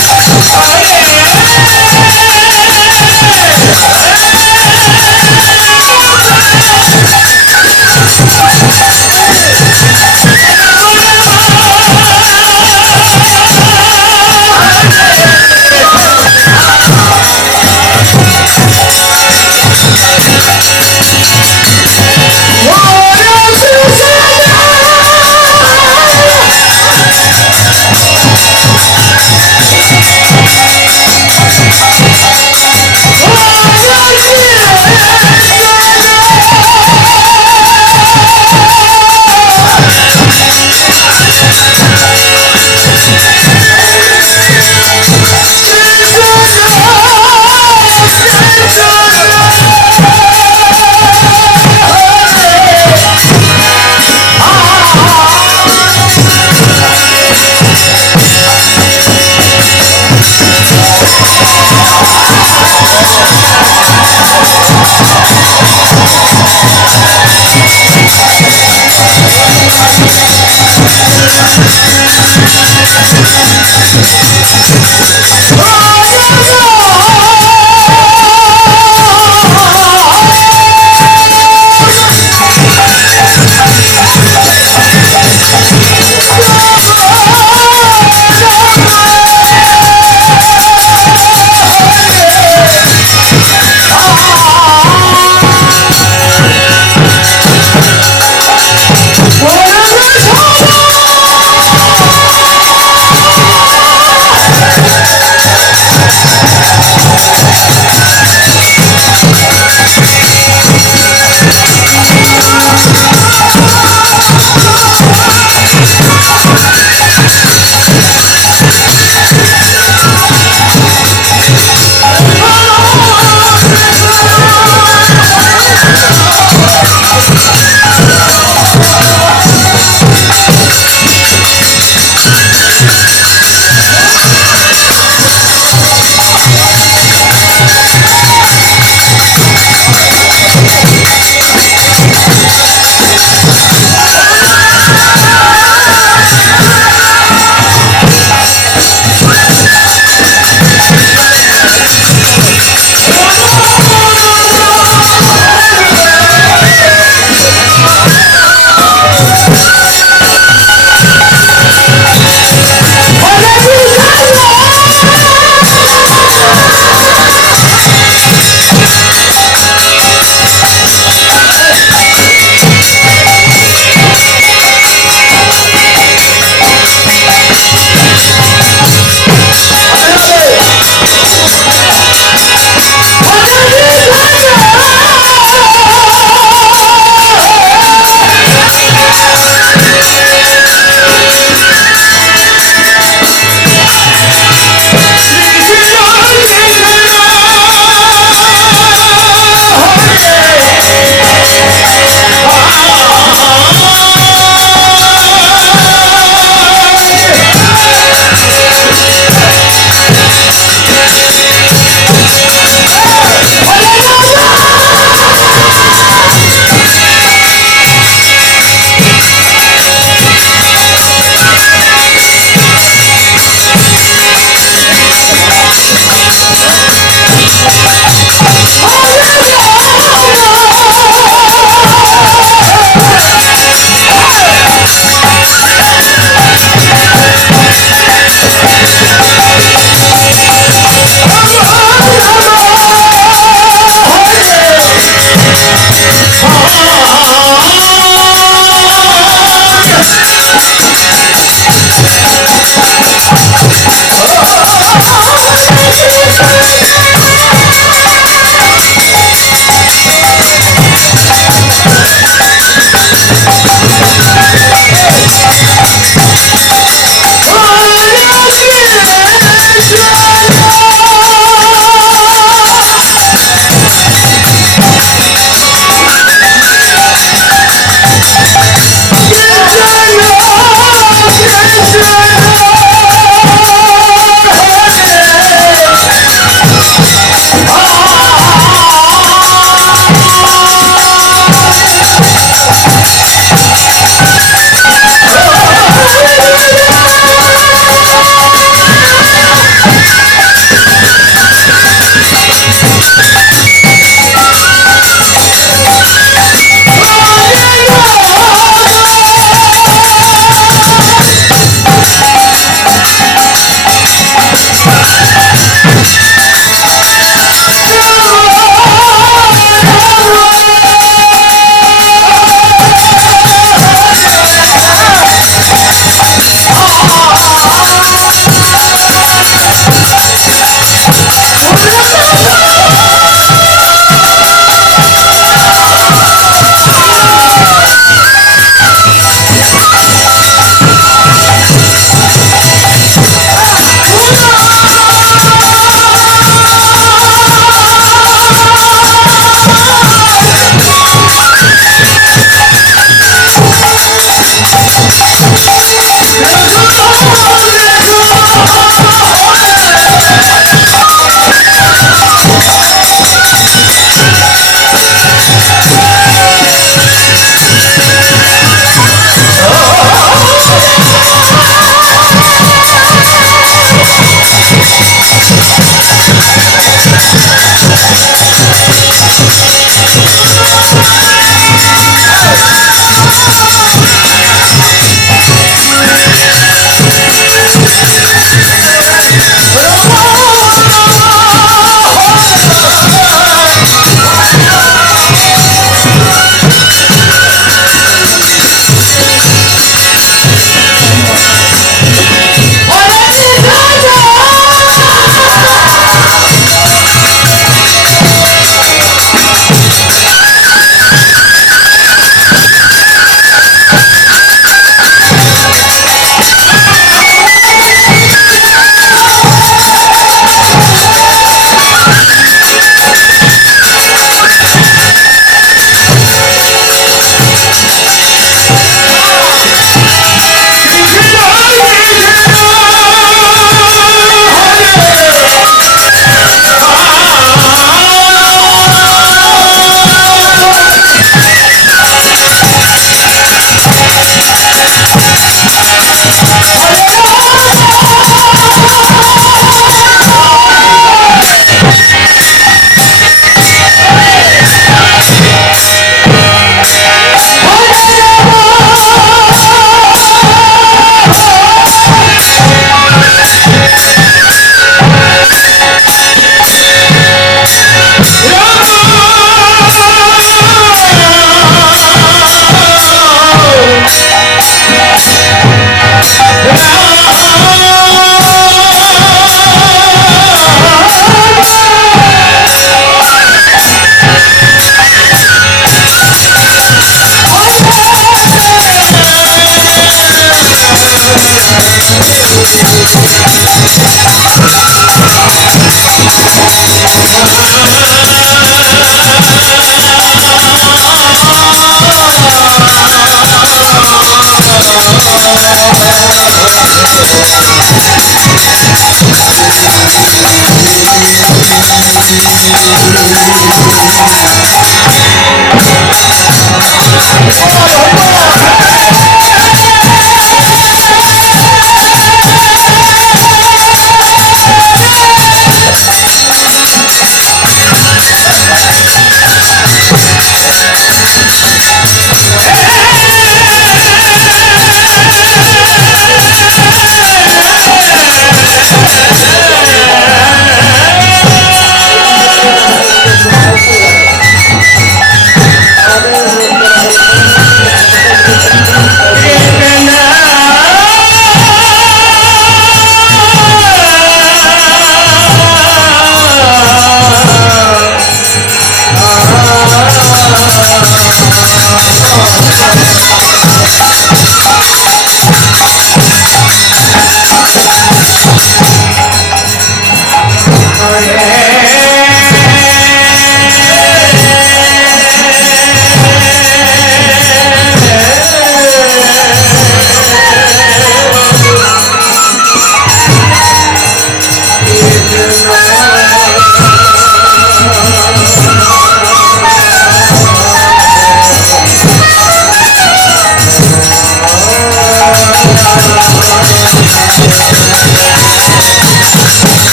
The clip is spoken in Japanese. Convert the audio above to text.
Música 我的